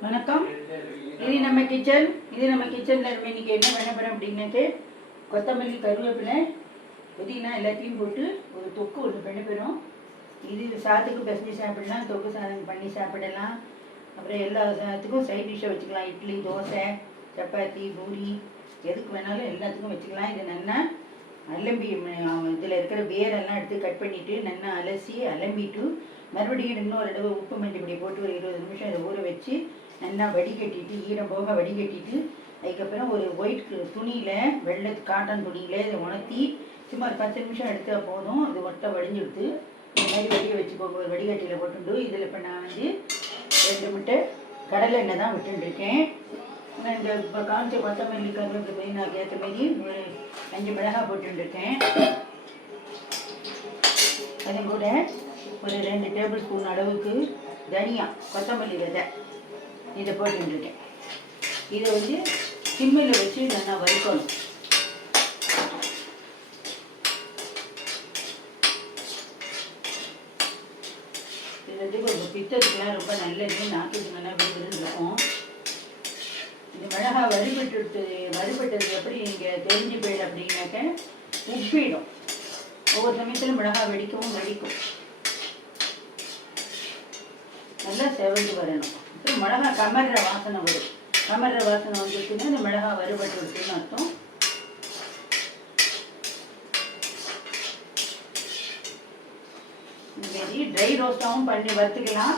வணக்கம். இது நம்ம கிச்சன். கிச்சனில் நம்ம இன்றைக்கி என்ன பண்ண போகிறோம் அப்படின்னாட்டு கொத்தமல்லி, கருவேப்பிலை, புதினா எல்லாத்தையும் போட்டு ஒரு தொக்கு ஒன்று பண்ண போகிறோம். இது சாதத்துக்கு பிசைஞ்சு சாப்பிடலாம், தொக்கு சாதம் பண்ணி சாப்பிடலாம். அப்புறம் எல்லா சாதத்துக்கும் சைட் டிஷ்ஷை வச்சுக்கலாம். இட்லி, தோசை, சப்பாத்தி, பூரி எதுக்கு வேணாலும் எல்லாத்துக்கும் வச்சுக்கலாம். இது நல்லா அலம்பி இதில் இருக்கிற வேரெல்லாம் எடுத்து கட் பண்ணிவிட்டு நல்லா அலசி அலம்பிட்டு மறுபடியும் இன்னொரு தடவை உப்பு மஞ்சப்பொடி போட்டு ஒரு 20 நிமிஷம் இதை ஊற வச்சு நல்லா வடிகட்டிட்டு ஈரம் போக வடிகட்டிட்டு அதுக்கப்புறம் ஒரு ஒயிட் துணியில் வெள்ளை காட்டன் துணியில் இதை உணர்த்தி சும்மா ஒரு 10 நிமிஷம் எடுத்தால் போதும். இது ஒட்டை வடிஞ்சுடுத்து இந்த மாதிரி வடிய வச்சுக்கோங்க. ஒரு வடிகட்டியில் போட்டுண்டு இதில் இப்போ நான் 2 முட்டை கடலை எண்ணெய் தான் விட்டுருக்கேன். இந்த இப்போ காய்ச்ச கொத்தமல்லி, கருவேப்பிலை, புதினாக்கு ஏற்ற மாதிரி 5 மிளகாய் போட்டுருக்கேன். அது கூட ஒரு 2 டேபிள் ஸ்பூன் அளவுக்கு தனியா, கொத்தமல்லி விதை இதை போட்டுருக்கேன். இதை சிம்மில் வச்சு நல்லா வறுக்கணும். இது பித்தத்துக்குலாம் ரொம்ப நல்லது, நாட்டுக்கு நல்லா விரும்புன்னு இருக்கும். இந்த மிளகாய் வறுபட்டது எப்படி நீங்கள் தெரிஞ்சு போயிடும் அப்படின்னாக்க உப்பிடும். ஒவ்வொரு சமயத்தில் மிளகாய் வெடிக்கும். நல்லா செவந்து வரணும். அப்புறம் மிளகாய் கமர்ற வாசனை வரும். கமர்ற வாசனை வந்துச்சுன்னா இந்த மிளகாய் வறுபட்டு விட்டுன்னு அர்த்தம். இதுமாரி ட்ரை ரோஸ்டாகவும் பண்ணி வறுத்துக்கலாம்.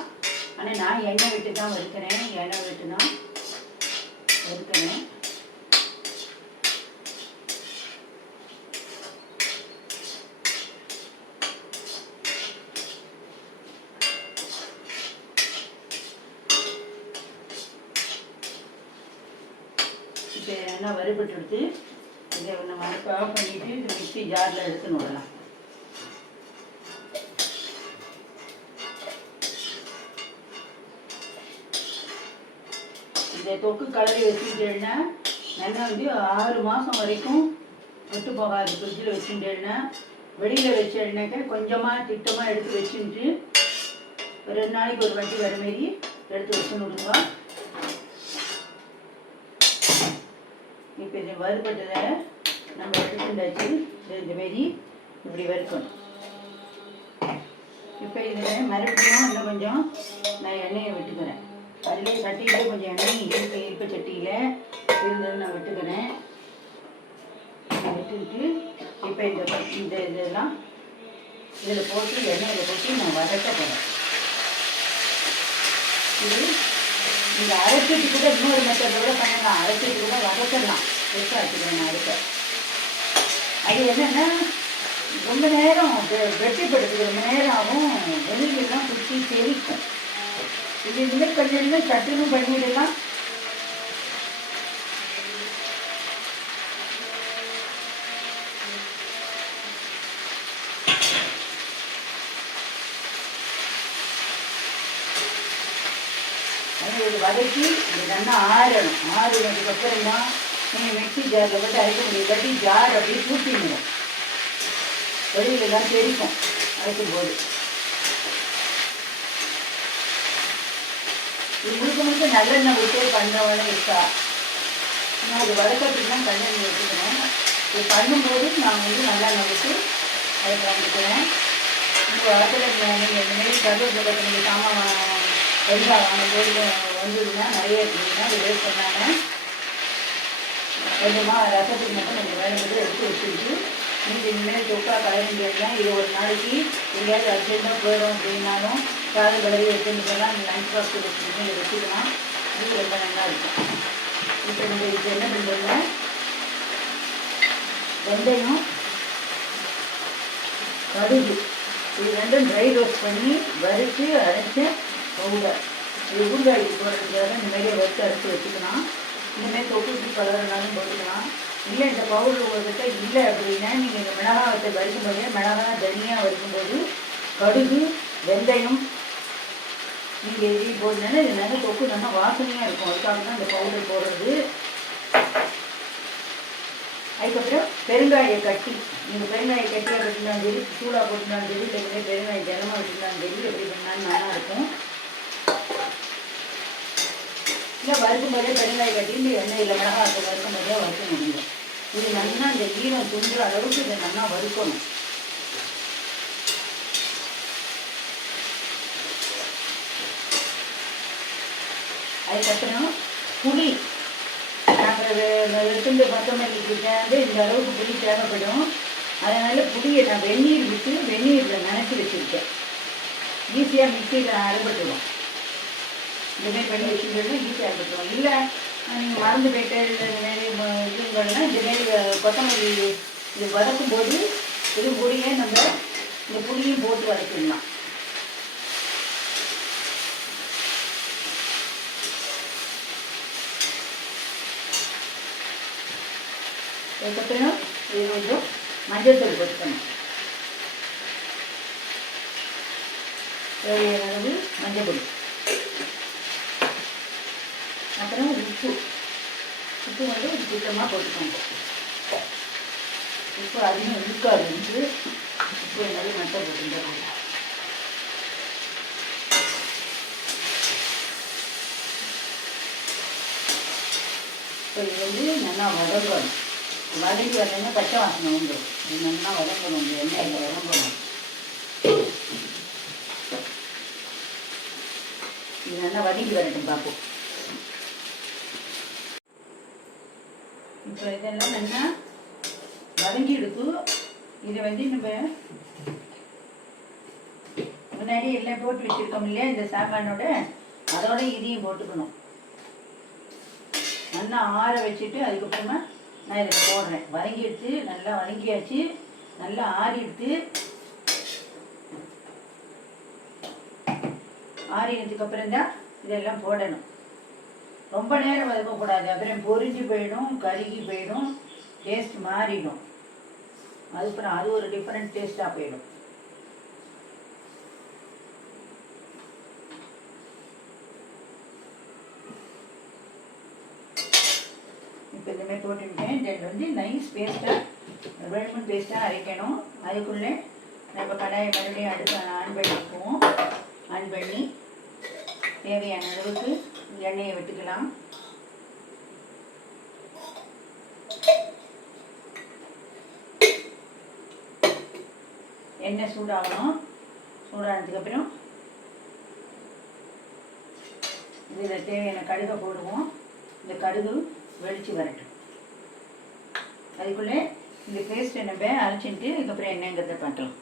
ஆனால் நான் எண்ணெய் விட்டு தான் வறுக்கிறேன். எண்ணெய் விட்டு தான் வறுக்கிறேன். இப்போ நல்லா வறுபட்டு எடுத்து இதை நம்ம அடுப்பு ஆஃப் பண்ணிவிட்டு இந்த மிக்ஸி ஜாரில் எடுத்துன்னு விடலாம். இந்த தொக்கு கலரி வச்சுட்டேன்னா நல்லா 6 மாதம் வரைக்கும் விட்டு போகாது. ஃப்ரிட்ஜில் வச்சுட்டேன்னா வெளியில் வச்சேன்னாக்க கொஞ்சமாக திட்டமாக எடுத்து வச்சுட்டு 2 நாளைக்கு ஒரு வாட்டி வர மாரி எடுத்து வச்சுன்னு விடுங்க. இப்போ இது வறுபட்டதை நம்ம எடுத்துட்டாச்சு. இதுமாரி இப்படி வறுக்கணும். இப்போ இதில் மறுபடியும் இன்னும் கொஞ்சம் நான் எண்ணெயை விட்டுக்கிறேன். அதிலே சட்டியில் கொஞ்சம் எண்ணெய் இருப்பு சட்டியில் இருந்தது நான் விட்டுக்கிறேன். விட்டுக்கிட்டு இப்போ இந்த இதெல்லாம் இதில் போட்டு எண்ணெயில் போட்டு நான் வதக்க போகிறேன். இது நீங்கள் அரைச்சிட்டு கூட இன்னொரு மெத்தட் கூட பண்ணலாம். அரைச்சிட்டு கூட வதக்கலாம். பெருசாக வச்சுக்கிறேன் நான் அடுப்பை. அது என்னென்னா ரொம்ப நேரம் வெட்டிப்படுத்துக்கு ரொம்ப நேரம் ஆகும். வெளியிலாம் குத்தி தெரிக்கும். இது இன்னும் கொஞ்சம் சட்டுன்னு பண்ணிடலாம். அது வதக்கி இது நல்லா ஆறணும். ஆறுனதுக்கப்புறம் தான் நீங்கள் மிக்ஸி ஜாரில் போட்டு அரைக்க முடியும். கட்டி ஜார் அப்படியே தூக்கிடணும். வெளியிலலாம் தெரிக்கும் அரைக்கும் போது. இது முழுக்க நல்லெண்ணெய் விட்டு பண்ணவொன்னே இருக்கா. நான் அது வதக்கிறதுக்கு தான் நல்லெண்ணெய் வச்சுக்கிறேன். இது பண்ணும்போது நான் நல்லெண்ணெய் விட்டு அதை பண்ணிக்கிறேன். இப்போ வளர்த்துல நீங்கள் இந்த மாரி கருவேப்பிலை நீங்கள் சாமான் வெங்காயம் வாங்கும்போது வந்ததுன்னா நிறைய இருக்குதுன்னா அது வேஸ்ட் பண்ணாமல் கொஞ்சமாக ரசத்துக்கு மட்டும் கொஞ்சம் வேணும்போது எடுத்து வச்சுக்கிட்டு நீங்கள் இனிமேல் தொக்கா கலந்துலாம் இது ஒரு நாளைக்கு எங்கேயாவது அர்ஜென்ட்டாக போயிடும் அப்படின்னாலும் காது கலரி வச்சுருந்துக்கலாம். நீங்கள் லஞ்ச் பாக்ஸ் வச்சுக்கிட்டு இதை வச்சுக்கலாம். இது ரொம்ப நல்லா இருக்கும். இப்போ நம்ம இதுக்கு என்ன பண்ணுறோம்னா வெந்தயம், கடுகு இது ரெண்டும் ட்ரை ரோஸ்ட் பண்ணி வறுத்து அரைச்ச பவுடர். இது ஊறுகாய்க்கு போடுறதுக்காக இந்த மாதிரி வறுத்து அரைச்சி வச்சுக்கலாம். இந்தமாதிரி தொக்கு கலர்னாலும் போட்டுக்கலாம். இல்லை இந்த பவுடர் உங்கள்கிட்ட இல்லை அப்படின்னா நீங்கள் இந்த மிளகாயத்தை வறுக்கும்போதே மிளகாய் தனியாக வறுக்கும்போது கடுகு, வெந்தயம் நீங்கள் எதையும் போடுனால இது நல்லா தொக்கு நல்லா வாசனையாக இருக்கும். அதுக்காக தான் இந்த பவுடர் போடுறது. அதுக்கப்புறம் பெருங்காய கட்டி. நீங்கள் பெருங்காய கட்டியாக கட்டினாலும் சரி, சூடாக போட்டுனாலும் சரி, இல்லை பெருங்காயம் ஜலமாக வச்சுருந்தாலும் சரி, எப்படி பண்ணாலும் நல்லாயிருக்கும். இல்லை வறுக்கும் போதே பெருங்காய் கட்டி இந்த எண்ணெயில் மிளகாய் வறுக்கும் போதே வறுக்க முடியும். இது நல்லா இந்த ஈரம் துண்டுற அளவுக்கு இதை நல்லா வறுக்கணும். அதுக்கப்புறம் புளி எடுத்துட்டு கொத்தமல்லிக்கு தேவை இந்த அளவுக்கு புளி தேவைப்படும். அதனால் புளியை நான் வெந்நீர் விட்டு வெந்நீரில் நனைச்சி வச்சுருக்கேன். ஈஸியாக மிக்சியில் அரைப்பட்டுடும். இந்தமாரி பண்ணி வச்சுருந்தோம்னா ஈஸியாக அரைப்பட்டுடும். இல்லை நீங்கள் மறந்து போய்ட்டு இதுங்கன்னா இந்தமாரி கொத்தமல்லி இது வதக்கும் போது இது பொடியே நம்ம இந்த புளியும் போட்டு வதக்கிடலாம். அதுக்கப்புறம் இது கொஞ்சம் மஞ்சள் தூள் போட்டுக்கணும். தேவையான அளவு மஞ்சள் பொடி, அப்புறம் உப்பு வந்து ஒரு சுத்தமாக போட்டுக்கோங்க. உப்பு அதிகம் இருக்காது வந்து உப்பு எல்லாரும் மட்டும் போட்டுருந்தாங்க. இப்போ இது வந்து நல்லா வதங்கணும். வதங்கி வரலன்னா பச்சை வாசனை உண்டு. இது நல்லா வதங்கணும். இந்த எண்ணெயில் வதங்கணும். இது நல்லா வதங்கி வரட்டும் பார்ப்போம். இப்போ இதெல்லாம் நல்லா வதங்கி எடுத்து இதை வந்து நம்ம முன்னாடி எல்லாம் போட்டு வச்சுருக்கோம் இல்லையா இந்த சாமானோட, அதோட இதையும் போட்டுக்கணும். நல்லா ஆற வச்சுட்டு அதுக்கப்புறமா நான் இதில் போடுறேன். வதங்கி எடுத்து நல்லா வதங்கியாச்சு. நல்லா ஆறி எடுத்து ஆறினதுக்கப்புறம் தான் இதெல்லாம் போடணும். ரொம்ப நேரம் வதக்கக்கூடாது. அப்புறம் பொரிஞ்சு போயிடும், கருகி போயிடும், டேஸ்ட் மாறிடும். அதுக்கப்புறம் அது ஒரு டிஃப்ரெண்ட் டேஸ்ட்டாக போயிடும். இப்போ இந்தமாதிரி போட்டுவிட்டேன். இதில் வந்து நைஸ் பேஸ்ட்டாக வெள்மன் பேஸ்ட்டாக அரைக்கணும். அதுக்குள்ளே நம்ம கடாயை மறுபடியும் அடுப்பு ஆன் பண்ணி வைக்குவோம். ஆன் பண்ணி தேவையான அளவுக்கு எண்ணெயை விட்டுக்கலாம். எண்ணெய் சூடாகணும். சூடானதுக்கப்புறம் இதில் தேவையான கடுகை போடுவோம். இந்த கடுகு வெடிச்சு வரட்டும். அதுக்குள்ளே இந்த பேஸ்ட்டை நம்ம அரைச்சிட்டு இதுக்கப்புறம் என்னங்கிறத பார்க்கலாம்.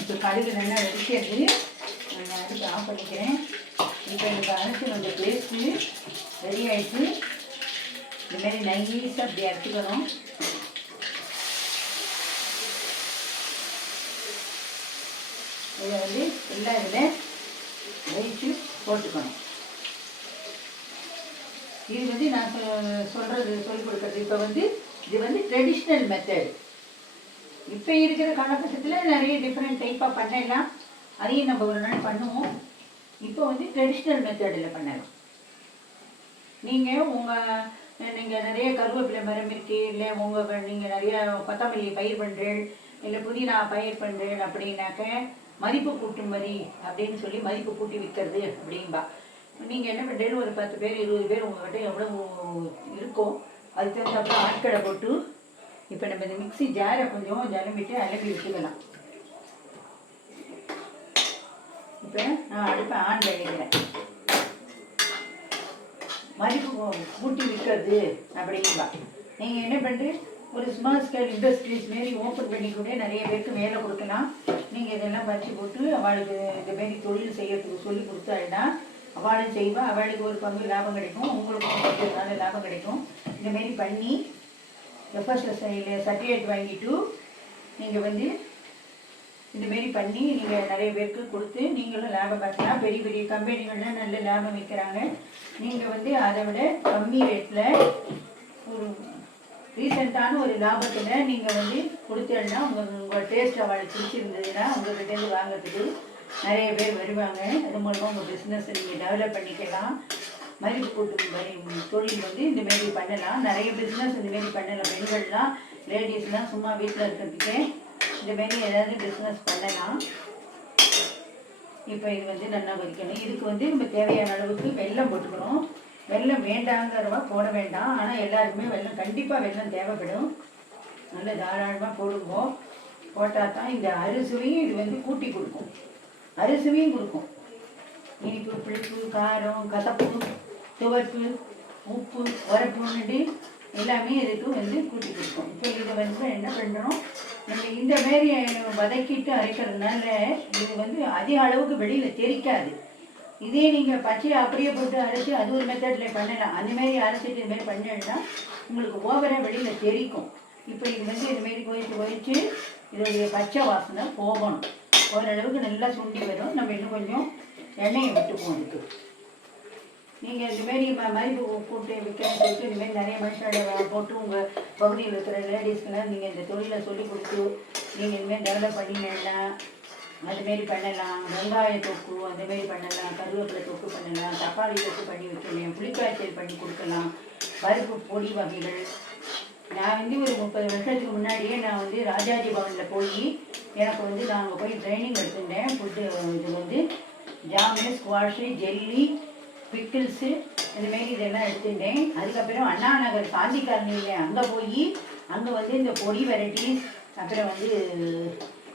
இப்போ கடுகு நல்லா வெடிக்கிறது. நான் அடுப்பு ஆஃப் பண்ணிக்கிறேன். இப்போ எனக்கு அரைச்சி அந்த பேஸ்ட்டு ரெடி ஆகிடுச்சு. இதுமாரி நைஸாக அப்படி அரைச்சிக்கணும். இதை வந்து எல்லா இதில் வெடிச்சு போட்டுக்கணும். இது வந்து நான் சொல்கிறது சொல்லிக் கொடுக்குறது. இப்போ வந்து இது வந்து ட்ரெடிஷ்னல் மெத்தட். இப்போ இருக்கிற காலகட்டத்தில் நிறைய டிஃப்ரெண்ட் டைப்பாக பண்ணலாம். அதையும் நம்ம ஒரு நாள் பண்ணுவோம். இப்போ வந்து ட்ரெடிஷ்னல் மெத்தடில் பண்ணலாம். நீங்கள் நிறைய கருவேப்பிலை மரம் இருக்கு, இல்லை நீங்கள் நிறைய கொத்தமல்லி பயிர் பண்ணுறேன், இல்லை புதினா பயிர் பண்ணுறேன் அப்படின்னாக்க மதிப்பு கூட்டும் வரி அப்படின்னு சொல்லி மதிப்பு கூட்டி விற்கிறது அப்படின்பா. நீங்கள் என்ன பண்ணுறீங்க, ஒரு 10 பேர் 20 பேர் உங்கள்கிட்ட எவ்வளோ இருக்கும் அதுக்கு தகுந்தாப்புல ஆட்களை போட்டு இப்போ நம்ம இந்த மிக்ஸி ஜாரை கொஞ்சம் ஜலம்பிட்டு அலம்பி விட்டுக்கலாம். இப்போ நான் அடுப்பை ஆன் பண்ணிக்கிறேன். மதிப்பு கூட்டி விற்கிறது அப்படின்பா. நீங்கள் என்ன பண்ணுறீங்க, ஒரு ஸ்மால் ஸ்கேல் இண்டஸ்ட்ரீஸ் மாரி ஓப்பன் பண்ணி கூட நிறைய பேருக்கு வேலை கொடுக்கலாம். நீங்கள் இதெல்லாம் வச்சு போட்டு அவளுக்கு இந்தமாரி தொழில் செய்யறதுக்கு சொல்லி கொடுத்தாள்னா அவளும் செய்வா. அவளுக்கு ஒரு பங்கு லாபம் கிடைக்கும், உங்களுக்கு கொஞ்சம் லாபம் கிடைக்கும். இந்தமாரி பண்ணி எஃப்எஸ்எஸ்ஐயில் சர்டிஃபிகேட் வாங்கிட்டு நீங்கள் வந்து இந்தமாரி பண்ணி நீங்கள் நிறைய பேருக்கு கொடுத்து நீங்களும் லாபம் பார்க்கலாம். பெரிய பெரிய கம்பெனிகள்லாம் நல்ல லாபம் விற்கிறாங்க. நீங்கள் வந்து அதை விட கம்மி ரேட்டில் ஒரு ரீசெண்டான ஒரு லாபத்தில் நீங்கள் வந்து கொடுத்தீங்கன்னா உங்கள் டேஸ்ட் அவளுக்கு பிடிச்சிருந்ததுன்னா உங்கள்கிட்டேருந்து வாங்கிறதுக்கு நிறைய பேர் வருவாங்க. அது மூலமாக உங்கள் பிஸ்னஸை நீங்கள் டெவலப் பண்ணிக்கலாம். மதிப்பு கூட்டும் தொழில் வந்து இந்தமாரி பண்ணலாம். நிறைய பிஸ்னஸ் இந்தமாரி பண்ணலாம். பெண்கள்லாம் லேடிஸ்லாம் சும்மா வீட்டில் இருக்கிறதுக்கே இந்தமாரி ஏதாவது பிஸ்னஸ் பண்ணலாம். இப்போ இது வந்து நல்லா கொதிக்கணும். இதுக்கு வந்து நம்ம தேவையான அளவுக்கு வெல்லம் போட்டுக்கிறோம். வெல்லம் வேண்டாங்கிறவா போட வேண்டாம், ஆனால் எல்லாருக்குமே வெல்லம் கண்டிப்பாக வெல்லம் தேவைப்படும். நல்ல தாராளமாக போடுவோம். போட்டால் தான் இந்த அறுசுவையும் இது வந்து கூட்டி கொடுக்கும், அறுசுவையும் கொடுக்கும். இனிப்பு, புளிப்பு, காரம், கசப்பு, துவர்ப்பு, உப்பு, உரப்புன்னுட்டு எல்லாமே இதுக்கு வந்து கூட்டி கொடுக்கும். இப்போ இதை வந்து என்ன பண்ணுறோம், நம்ம இந்த மாரி வதக்கிட்டு அரைக்கிறதுனால இது வந்து அதிக அளவுக்கு வெளியில் தெரிக்காது. இதே நீங்கள் பச்சையை அப்படியே போட்டு அரைச்சி அது ஒரு மெத்தடில் பண்ணலாம். அந்தமாரி அரைச்சிட்டு இதுமாரி பண்ணினா உங்களுக்கு ஓவராக வெளியில் தெரிக்கும். இப்போ இது வந்து இதுமாரி கொதித்து இதோடைய பச்சை வாசனை போகணும். ஓரளவுக்கு நல்லா சுண்டி வரும். நம்ம இன்னும் கொஞ்சம் எண்ணெயை விட்டுப்போம். இதுக்கு நீங்கள் இதுமாரி மதிப்பு கூட்டு விற்கிறேன்னு சொல்லிட்டு இதுமாரி நிறைய மனுஷனோட போட்டு உங்கள் பகுதியில் இருக்கிற லேடிஸ்க்கெல்லாம் நீங்கள் இந்த தொழிலை சொல்லி கொடுத்து நீங்கள் இதுமாரி டெவலப் பண்ணிங்கன்னா அதுமாரி பண்ணலாம். வெங்காய தொக்கு அந்தமாரி பண்ணலாம், கருவேப்பிலை தொக்கு பண்ணலாம், தக்காளி தொக்கு பண்ணி வைக்கலாம், புளிக்காய்ச்சல் பண்ணி கொடுக்கலாம், பருப்பு பொடி வகைகள். நான் வந்து ஒரு 30 வருஷத்துக்கு முன்னாடியே நான் வந்து ராஜாஜி பவனில் போய் எனக்கு வந்து நாங்கள் போய் ட்ரைனிங் எடுத்துட்டேன். ஃபுட்டு இது வந்து ஜாமு, ஸ்குவாஷு, ஜெல்லி, பிக்கிள்ஸு இதுமாரி இதெல்லாம் எடுத்துட்டேன். அதுக்கப்புறம் அண்ணா நகர் காந்தி காலனியில் அங்கே போய் அங்கே வந்து இந்த பொடி வெரைட்டிஸ், அப்புறம் வந்து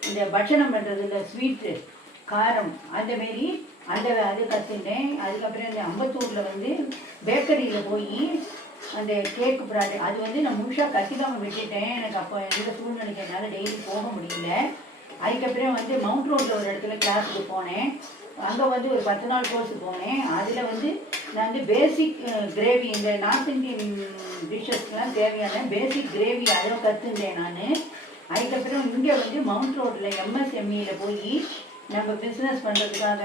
இந்த பட்சணம் பண்ணுறது, இந்த ஸ்வீட்டு, காரம் அந்தமாரி அது கற்றுட்டேன். அதுக்கப்புறம் இந்த அம்பத்தூரில் வந்து பேக்கரியில் போய் அந்த கேக்கு ப்ராடக்ட் அது வந்து நான் முழுசாக கற்றுக்காமல் விட்டுட்டேன். எனக்கு அப்போ எந்த சூழ்நிலைக்கு என்னால் டெய்லி போக முடியல. அதுக்கப்புறம் வந்து மவுண்ட் ரோட்டில் ஒரு இடத்துல கிளாஸுக்கு போனேன். அங்கே வந்து ஒரு 10 நாள் கோர்ஸு போனேன். அதில் வந்து நான் வந்து பேசிக் கிரேவி, இந்த நார்த் இந்தியன் டிஷ்ஷஸ்க்கெலாம் தேவையான பேசிக் கிரேவி அதை கற்றுந்தேன் நான். அதுக்கப்புறம் இங்கே வந்து மவுண்ட் ரோட்டில் எம்எஸ்எம்இயில் போய் நம்ம பிஸ்னஸ் பண்ணுறதுக்காக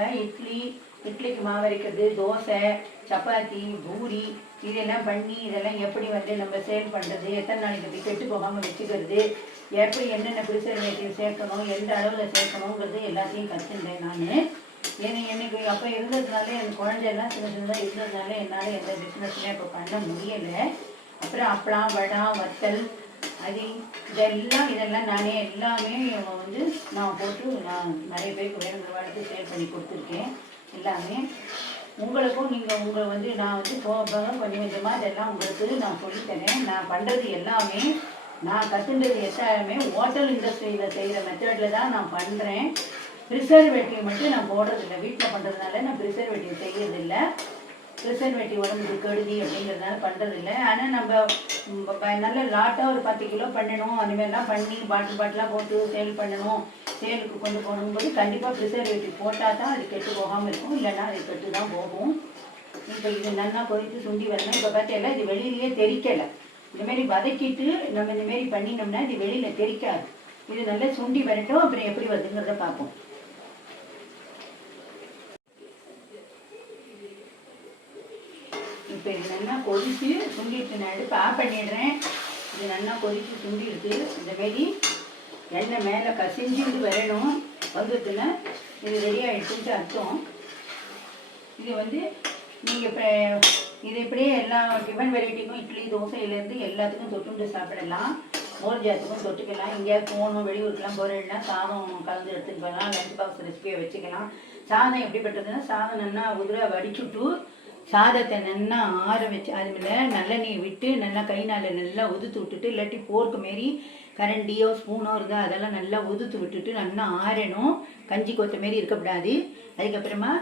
இட்லிக்கு மாவு அரைக்கிறது, தோசை, சப்பாத்தி, பூரி இதெல்லாம் பண்ணி இதெல்லாம் எப்படி வந்து நம்ம சேல் பண்ணுறது, எத்தனை நாளைக்கு அப்படி கெட்டு போகாமல் வச்சுக்கிறது, எப்படி என்னென்ன ப்ரிசர்வேட்டிவ் சேர்க்கணும், எந்த அளவில் சேர்க்கணுங்கிறது எல்லாத்தையும் கற்றுட்டேன் நான். எனக்கு அப்போ இருந்ததுனால என் குழந்தையெல்லாம் சின்ன சின்னதாக இருந்ததுனால என்னால் எந்த பிஸ்னஸ்லையும் இப்போ பண்ண முடியலை. அப்புறம் அப்பளம், வடம், வத்தல் இதெல்லாம் நானே எல்லாமே வந்து நான் போட்டு நான் நிறைய பேருக்கு வேணுங்கிற வாழ்க்கை சேல் பண்ணி கொடுத்துருக்கேன். எல்லாமே உங்களுக்கும் உங்களை வந்து நான் வந்து போக கொஞ்சம் கொஞ்சமாக இதெல்லாம் உங்களுக்கு நான் சொல்லித்தரேன். நான் பண்ணுறது எல்லாமே நான் கற்றுன்றது எல்லாமே ஹோட்டல் இண்டஸ்ட்ரியில் செய்கிற மெத்தடில் தான் நான் பண்ணுறேன். ப்ரிசர்வேட்டிவ் மட்டும் நான் போடுறதில்லை. வீட்டில் பண்ணுறதுனால நான் ப்ரிசர்வேட்டிவ் செய்யறதில்லை. ப்ரிசர்வேட்டிவ் உடம்புக்கு கெடுதி அப்படிங்கிறதுனால பண்ணுறதில்லை. ஆனால் நம்ம நல்ல லாட்டாக ஒரு 10 கிலோ பண்ணணும், அந்தமாரிலாம் பண்ணி பாட்டிலாக போட்டு சேல் பண்ணணும், சேலுக்கு கொண்டு போகணும்போது கண்டிப்பாக ப்ரிசர்வேட்டிவ் போட்டால் தான் அது கெட்டு போகாமல் இருக்கும், இல்லைன்னா அது கெட்டு தான் போகும். இப்போ இது நல்லா கொதித்து சுண்டி வரணும். இப்போ பார்த்தீங்கன்னா இது வெளியிலேயே தெரிக்கலை. இந்தமாரி வதக்கிட்டு நம்ம இந்தமாரி பண்ணினோம்னா இது வெளியில் தெரிக்காது. இது நல்லா சுண்டி வரட்டும். அப்புறம் எப்படி வருதுங்கிறத பார்ப்போம். இப்போ இது நல்லா கொதித்து சுண்டிட்டு நான் எடுத்து ஆஃப் பண்ணிடுறேன். இது நல்லா கொதித்து சுண்டிடுது. இந்தமாரி எண்ணெய் மேலே கசிஞ்சிட்டு வரணும். வந்துட்டுன்னா இது ரெடி ஆகிடுச்சுன்ட்டு அர்த்தம். இது வந்து நீங்கள் இப்போ இது இப்படியே எல்லா டிஃபன் வெரைட்டிக்கும் இட்லி, தோசையிலேருந்து எல்லாத்துக்கும் தொட்டுண்டு சாப்பிடலாம். மோர் ஜாத்துக்கும் தொட்டுக்கலாம். எங்கேயாவது போகணும், வெளியூருக்குலாம் போகிறேன்னா சாதம் கலந்து எடுத்துகிட்டு போகலாம். லஞ்ச் பாக்ஸ் ரெசிபியை வச்சுக்கலாம். சாதம் எப்படிப்பட்டதுன்னா சாதம் நல்லா உதிர வடிச்சுட்டு சாதத்தை நல்லா ஆற வச்சு அது மேலே நல்லெண்ணெயை விட்டு நல்லா கைனால் நல்லா உதுத்து விட்டுட்டு, இல்லாட்டி போர்க்கு மாரி கரண்டியோ ஸ்பூனோ இருந்தால் அதெல்லாம் நல்லா உதுத்து விட்டுட்டு நல்லா ஆறணும். கஞ்சி கொத்த மாரி இருக்கக்கூடாது. அதுக்கப்புறமா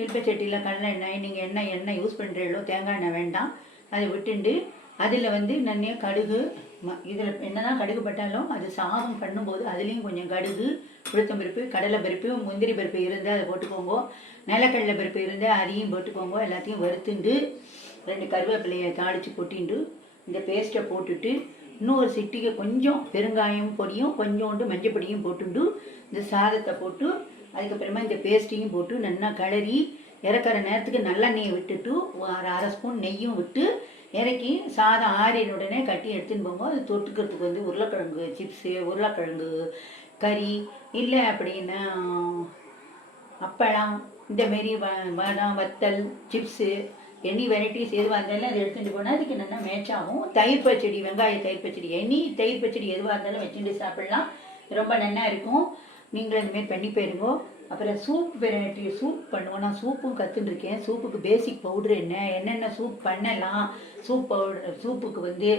இல்பச்சட்டியில் கடலை எண்ணெய், நீங்கள் எண்ணெய் யூஸ் பண்ணுறீங்களோ தேங்காய் எண்ணெய் வேண்டாம், அதை விட்டுண்டு அதில் வந்து நிறைய கடுகு, இதில் என்னதான் கடுகு பட்டாலும் அது சாதம் பண்ணும்போது அதுலேயும் கொஞ்சம் கடுகு, உளுத்தம் பருப்பு, கடலை பருப்பு, முந்திரி பருப்பு இருந்தால் அதை போட்டுக்கோங்க. நிலக்கடலை பருப்பு இருந்தால் அதையும் போட்டுக்கோங்க. எல்லாத்தையும் வறுத்துண்டு 2 கருவேப்பிலையை தாளித்து கொட்டிண்டு இந்த பேஸ்ட்டை போட்டுட்டு இன்னொரு சிட்டிகை கொஞ்சம் பெருங்காயம் பொடியும் கொஞ்சோண்டு மஞ்சள் பொடியும் போட்டுண்டு இந்த சாதத்தை போட்டு அதுக்கப்புறமா இந்த பேஸ்ட்டையும் போட்டு நல்லா கிளறி இறக்குற நேரத்துக்கு நல்லெண்ணெயை விட்டுட்டு ஒரு 1/2 ஸ்பூன் நெய்யும் விட்டு இறக்கி சாதம் ஆறின உடனே கட்டி எடுத்துன்னு போங்க. அது தொட்டுக்கிறதுக்கு வந்து உருளைக்கிழங்கு சிப்ஸு, உருளைக்கிழங்கு கறி, இல்லை அப்படின்னா அப்பளம், இந்தமாரி வடம், வத்தல், சிப்ஸு, எனி வெரைட்டிஸ் எதுவாக இருந்தாலும் அதை எடுத்துகிட்டு போனால் அதுக்கு நல்லா மேட்ச் ஆகும். தயிர் பச்சடி, வெங்காய தயிர் பச்சடி, எனி தயிர் பச்சடி எதுவாக இருந்தாலும் வச்சுட்டு சாப்பிட்லாம். ரொம்ப நல்லா இருக்கும். நீங்களும் இந்தமாரி பண்ணி போயிருங்கோ. அப்புறம் சூப் வெரைட்டி சூப் பண்ணுவோம். நான் சூப்பும் கற்றுட்டுருக்கேன். சூப்புக்கு பேசிக் பவுட்ரு என்னென்ன சூப் பண்ணலாம். சூப் பவுடர் சூப்புக்கு வந்து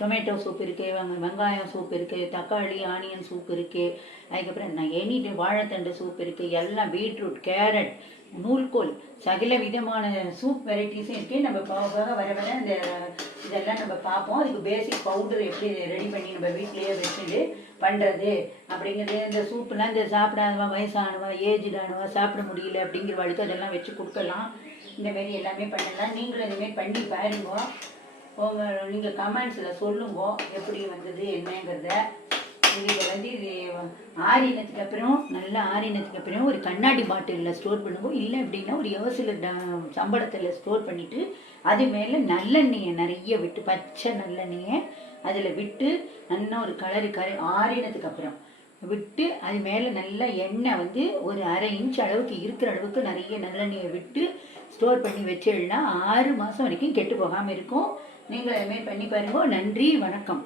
டொமேட்டோ சூப் இருக்குது, வெங்காயம் சூப் இருக்குது, தக்காளி ஆனியன் சூப் இருக்குது, அதுக்கப்புறம் நான் எனி வாழைத்தண்டு சூப் இருக்குது, எல்லாம் பீட்ரூட், கேரட், நூல்கோல், சகல விதமான சூப் வெரைட்டிஸும் இருக்குது. நம்ம போக வர வர இந்த இதெல்லாம் நம்ம பார்ப்போம். அதுக்கு பேசிக் பவுடர் எப்படி ரெடி பண்ணி நம்ம வீட்டிலேயே வச்சுட்டு பண்ணுறது அப்படிங்கிறது. இந்த சூப்புலாம் இந்த சாப்பிடாதவா, வயசானவா, ஏஜ்டானவா, சாப்பிட முடியல அப்படிங்கிறவளுக்கு அதெல்லாம் வச்சு கொடுக்கலாம். இந்தமாரி எல்லாமே பண்ணலாம். நீங்களும் இதுமாரி பண்ணி பாருங்க. நீங்கள் கமெண்ட்ஸில் சொல்லுங்க எப்படி வந்தது என்னங்கிறத. இதை வந்து இது ஆறினத்துக்கு அப்புறம் நல்லா ஆறினத்துக்கு அப்புறம் ஒரு கண்ணாடி பாட்டிலில் ஸ்டோர் பண்ணுவோம். இல்லை அப்படின்னா ஒரு எவசில சம்பளத்தில் ஸ்டோர் பண்ணிவிட்டு அது மேலே நல்லெண்ணெயை நிறைய விட்டு, பச்சை நல்லெண்ணெயை அதில் விட்டு நல்லா ஒரு ஆறினத்துக்கு அப்புறம் விட்டு அது மேலே நல்லா எண்ணெய் வந்து ஒரு அரை இன்ச் அளவுக்கு இருக்கிற அளவுக்கு நிறைய நல்லெண்ணெயை விட்டு ஸ்டோர் பண்ணி வச்சிடலாம். 6 மாதம் வரைக்கும் கெட்டு போகாமல் இருக்கும். நீங்கள் அதுமாரி பண்ணி பாருங்க. நன்றி, வணக்கம்.